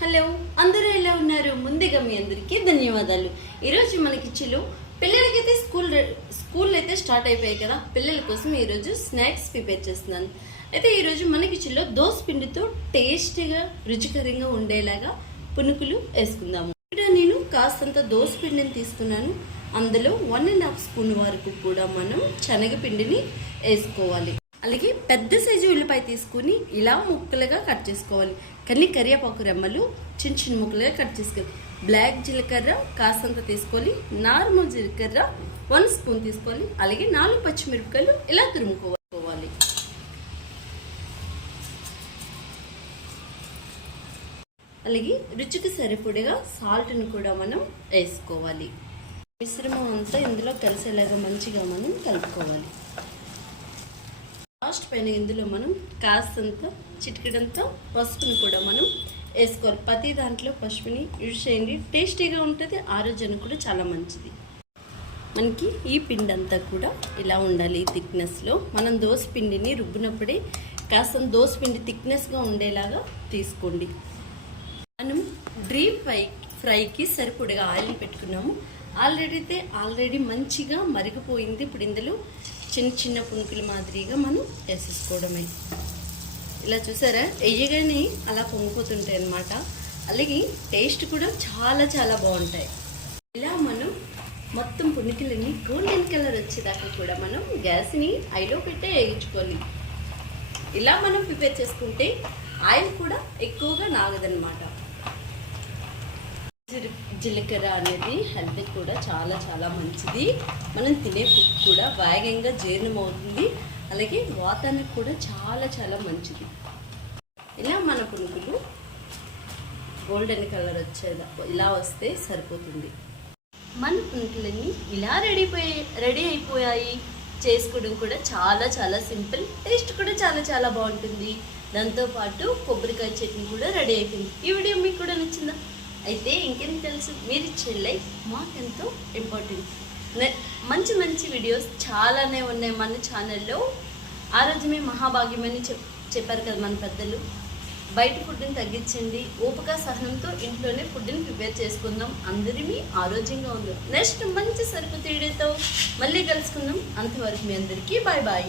Hello, అందరూ ఎలా ఉన్నారు? ముందుగా మీ అందరికీ ధన్యవాదాలు. ఈరోజు మనకి చిలు పిల్లలకైతే స్కూల్ అయితే స్టార్ట్ అయిపోయాయి కదా. పిల్లల కోసం ఈరోజు స్నాక్స్ ప్రిపేర్ చేస్తున్నాను. అయితే ఈరోజు మనకి చిల్లో దోస పిండితో టేస్టీగా రుచికరంగా ఉండేలాగా పునుకులు వేసుకుందాము. ఇక్కడ నేను కాస్తంత దోస పిండిని తీసుకున్నాను. అందులో 1.5 స్పూన్ వరకు కూడా మనం శనగపిండిని వేసుకోవాలి. అలాగే పెద్ద సైజు ఉల్లిపాయ తీసుకుని ఇలా ముక్కలుగా కట్ చేసుకోవాలి. కానీ కరివేపాకు రెమ్మలు చిన్న చిన్న ముక్కలుగా కట్ చేసుకోవాలి. బ్లాక్ జీలకర్ర కాస్తంత తీసుకోవాలి. నార్మల్ జీలకర్ర 1 స్పూన్ తీసుకోవాలి. అలాగే 4 పచ్చిమిరపకాయలు ఇలా తురుముకోవాలి. అలాగే రుచికి సరిపడగా సాల్ట్ని కూడా మనం వేసుకోవాలి. మిశ్రమం అంతా ఇందులో కలిసేలాగా మంచిగా మనం కలుపుకోవాలి. లాస్ట్ పైన ఇందులో మనం కాస్తంత చిటికెడంతో పసుపుని కూడా మనం వేసుకోవాలి. ప్రతి దాంట్లో పసుపుని యూజ్ చేయండి, టేస్టీగా ఉంటుంది, ఆరోగ్యానికి కూడా చాలా మంచిది. మనకి ఈ పిండి అంతా కూడా ఇలా ఉండాలి. ఈ థిక్నెస్లో మనం దోస పిండిని రుబ్బినప్పుడే కాస్త దోస పిండి థిక్నెస్గా ఉండేలాగా తీసుకోండి. మనం డీప్ ఫ్రైకి సరిపడగా ఆయిల్ పెట్టుకున్నాము. ఆల్రెడీ మంచిగా మరిగిపోయింది. ఇప్పుడు ఇందులో చిన్న చిన్న పునుకుల మాదిరిగా మనం వేసేసుకోవడమే. ఇలా చూసారా, వేయగానే అలా పొంగిపోతుంటాయి అన్నమాట. అలాగే టేస్ట్ కూడా చాలా చాలా బాగుంటాయి. ఇలా మనం మొత్తం పునుకులని గోల్డెన్ కలర్ వచ్చేదాకా కూడా మనం గ్యాస్ని హైలో పెట్టే వేయించుకోవాలి. ఇలా మనం ప్రిపేర్ చేసుకుంటే ఆయిల్ కూడా ఎక్కువగా నాగదనమాట. జీలకర్ర అనేది హెల్త్కి కూడా చాలా చాలా మంచిది. మనం తినే ఫుడ్ కూడా వేగంగా జీర్ణమవుతుంది. అలాగే వాతానికి కూడా చాలా చాలా మంచిది. ఇలా మన పునుకులు గోల్డెన్ కలర్ వచ్చేదా ఇలా వస్తే సరిపోతుంది. మన పునుకులన్నీ ఇలా రెడీ అయిపోయాయి. చేసుకోవడం కూడా చాలా చాలా సింపుల్, టేస్ట్ కూడా చాలా చాలా బాగుంటుంది. దాంతోపాటు కొబ్బరికాయ చట్నీ కూడా రెడీ అయిపోయింది. ఈ వీడియో మీకు కూడా నచ్చిందా? అయితే ఇంకేం తెలుసు, మీరు ఇచ్చే లైక్ మాకెంతో ఇంపార్టెంట్. మంచి మంచి వీడియోస్ చాలానే ఉన్నాయి మన ఛానల్లో. ఆరోగ్యమే మహాభాగ్యమని చెప్పారు కదా మన పెద్దలు. బయట ఫుడ్ని తగ్గించండి, ఓపిక సహనంతో ఇంట్లోనే ఫుడ్ని ప్రిపేర్ చేసుకుందాం. అందరినీ ఆరోగ్యంగా ఉందాం. నెక్స్ట్ మంచి సరుకు తీయడంతో మళ్ళీ కలుసుకుందాం. అంతవరకు మీ అందరికీ బాయ్ బాయ్.